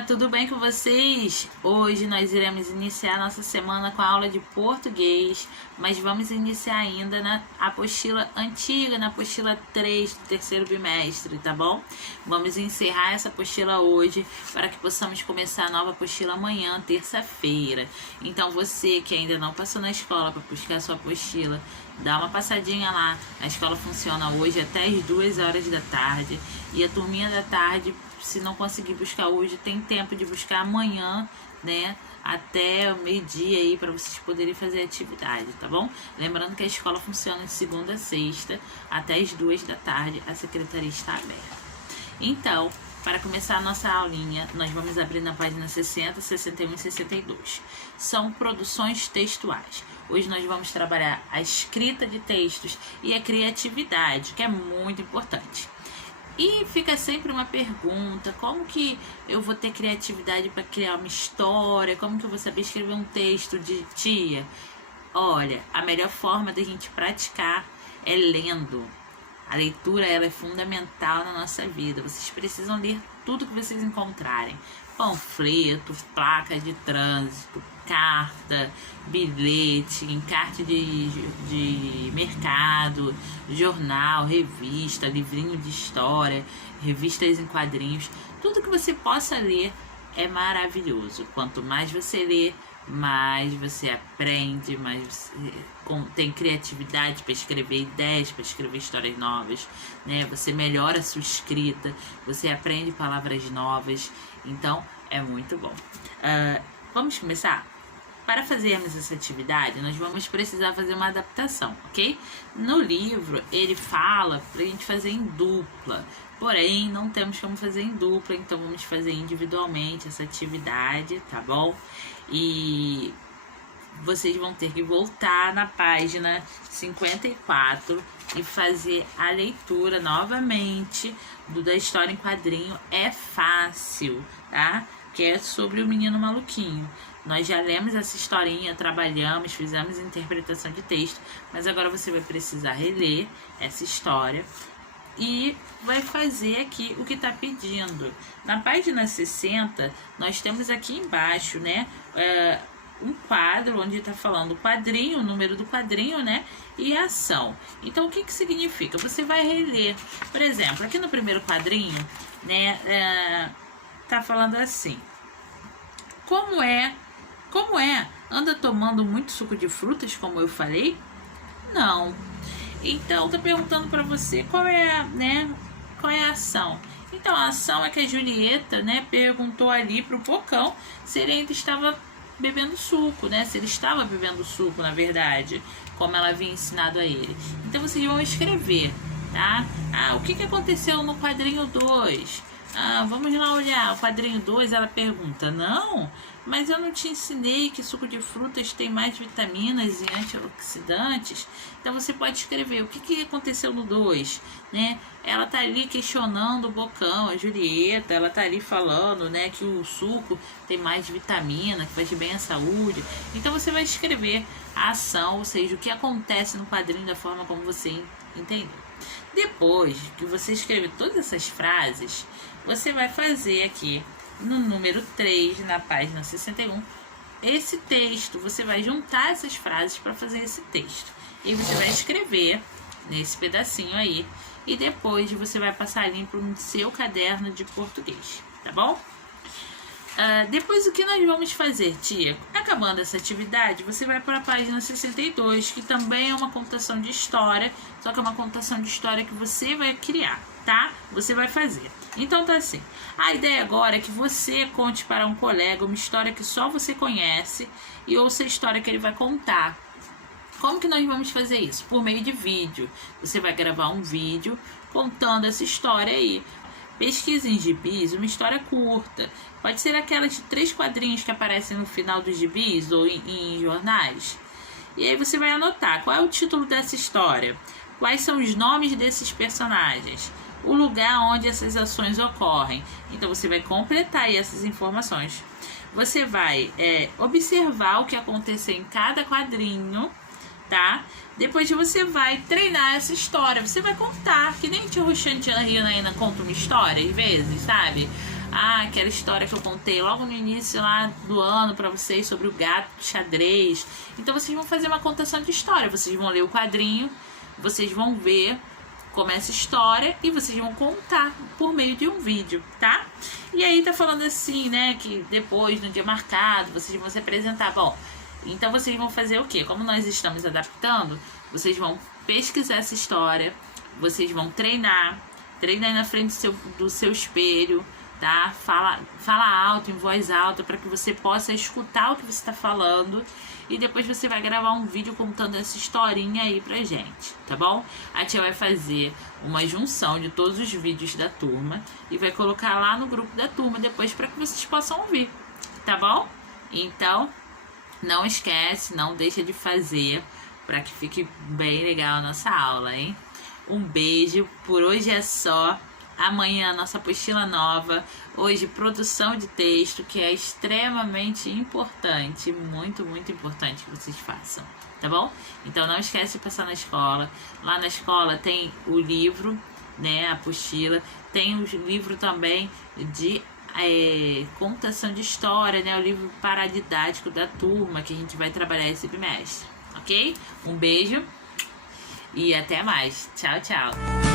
Turminha, tudo bem com vocês? Hoje nós iremos iniciar nossa semana com a aula de português, mas vamos iniciar ainda na apostila antiga, na apostila 3 do terceiro bimestre, tá bom? Vamos encerrar essa apostila hoje para que possamos começar a nova apostila amanhã, terça-feira. Então você que ainda não passou na escola para buscar a sua apostila, dá uma passadinha lá. A escola funciona hoje até as 2 horas da tarde e a turminha da tarde, se não conseguir buscar hoje, tem tempo de buscar amanhã, né? Até o meio-dia aí para vocês poderem fazer atividade, tá bom? Lembrando que a escola funciona de segunda a sexta até as 2 da tarde, a secretaria está aberta. Então, para começar a nossa aulinha, nós vamos abrir na página 60, 61 e 62. São produções textuais. Hoje nós vamos trabalhar a escrita de textos e a criatividade, que é muito importante. E fica sempre uma pergunta: como que eu vou ter criatividade para criar uma história? Como que eu vou saber escrever um texto de tia? Olha, a melhor forma da gente praticar é lendo. A leitura, ela é fundamental na nossa vida. Vocês precisam ler tudo que vocês encontrarem: panfleto, placa de trânsito, carta, bilhete, encarte de mercado, jornal, revista, livrinho de história, revistas em quadrinhos. Tudo que você possa ler é maravilhoso. Quanto mais você lê, mais você aprende, mais você tem criatividade para escrever ideias, para escrever histórias novas, né? Você melhora a sua escrita, você aprende palavras novas. Então, é muito bom. Vamos começar? Para fazermos essa atividade, nós vamos precisar fazer uma adaptação, ok? No livro, ele fala para a gente fazer em dupla, porém, não temos como fazer em dupla, então vamos fazer individualmente essa atividade, tá bom? E vocês vão ter que voltar na página 54 e fazer a leitura novamente da história em quadrinho. É fácil, tá? Que é sobre o menino maluquinho. Nós já lemos essa historinha, trabalhamos, fizemos interpretação de texto, mas agora você vai precisar reler essa história e vai fazer aqui o que está pedindo. Na página 60, nós temos aqui embaixo, né, um quadro onde está falando o quadrinho, o número do quadrinho, né, e a ação. Então, o que que significa? Você vai reler. Por exemplo, aqui no primeiro quadrinho, né, tá falando assim: Como é? Anda tomando muito suco de frutas, como eu falei? Não. Então, tá perguntando para você qual é, né, qual é a ação. Então, a ação é que a Julieta, né, perguntou ali pro Bocão se ele ainda estava bebendo suco, né? Se ele estava bebendo suco, na verdade, como ela havia ensinado a ele. Então, vocês vão escrever, tá? O que aconteceu no quadrinho 2? Vamos lá olhar. O quadrinho 2, ela pergunta: não, mas eu não te ensinei que suco de frutas tem mais vitaminas e antioxidantes? Então você pode escrever o que aconteceu no 2, né? Ela tá ali questionando o Bocão, a Julieta, ela tá ali falando, né, que o suco tem mais vitamina, que faz bem à saúde. Então você vai escrever a ação, ou seja, o que acontece no quadrinho da forma como você entendeu. Depois que você escrever todas essas frases, você vai fazer aqui no número 3, na página 61, esse texto. Você vai juntar essas frases para fazer esse texto. E você vai escrever nesse pedacinho aí. E depois você vai passar limpo no seu caderno de português, tá bom? Depois, o que nós vamos fazer, tia? Acabando essa atividade, você vai para a página 62, que também é uma contação de história, só que é uma contação de história que você vai criar, tá? Você vai fazer. Então tá assim: a ideia agora é que você conte para um colega uma história que só você conhece e ouça a história que ele vai contar. Como que nós vamos fazer isso? Por meio de vídeo. Você vai gravar um vídeo contando essa história aí. Pesquise em gibis uma história curta. Pode ser aquelas de 3 quadrinhos que aparecem no final dos gibis ou em jornais. E aí você vai anotar qual é o título dessa história, quais são os nomes desses personagens, o lugar onde essas ações ocorrem. Então você vai completar aí essas informações. Você vai observar o que aconteceu em cada quadrinho, tá? Depois você vai treinar essa história. Você vai contar, que nem tia Roxane, tia Rina ainda conta uma história às vezes, sabe? aquela história que eu contei logo no início lá do ano para vocês sobre o gato xadrez. Então vocês vão fazer uma contação de história, vocês vão ler o quadrinho, vocês vão ver como é essa história e vocês vão contar por meio de um vídeo, tá? E aí tá falando assim, né, que depois, no dia marcado, vocês vão se apresentar. Bom, então vocês vão fazer o quê? Como nós estamos adaptando, vocês vão pesquisar essa história, vocês vão treinar na frente do seu espelho, tá? Fala alto, em voz alta, para que você possa escutar o que você está falando. E depois você vai gravar um vídeo contando essa historinha aí pra gente, tá bom? A tia vai fazer uma junção de todos os vídeos da turma e vai colocar lá no grupo da turma depois para que vocês possam ouvir, tá bom? Então, não esquece, não deixa de fazer para que fique bem legal a nossa aula, hein? Um beijo, por hoje é só. Amanhã nossa apostila nova, hoje produção de texto, que é extremamente importante, muito, muito importante que vocês façam, tá bom? Então não esquece de passar na escola, lá na escola tem o livro, né, a apostila, tem o livro também de contação de história, né, o livro paradidático da turma que a gente vai trabalhar esse bimestre, ok? Um beijo e até mais, tchau, tchau!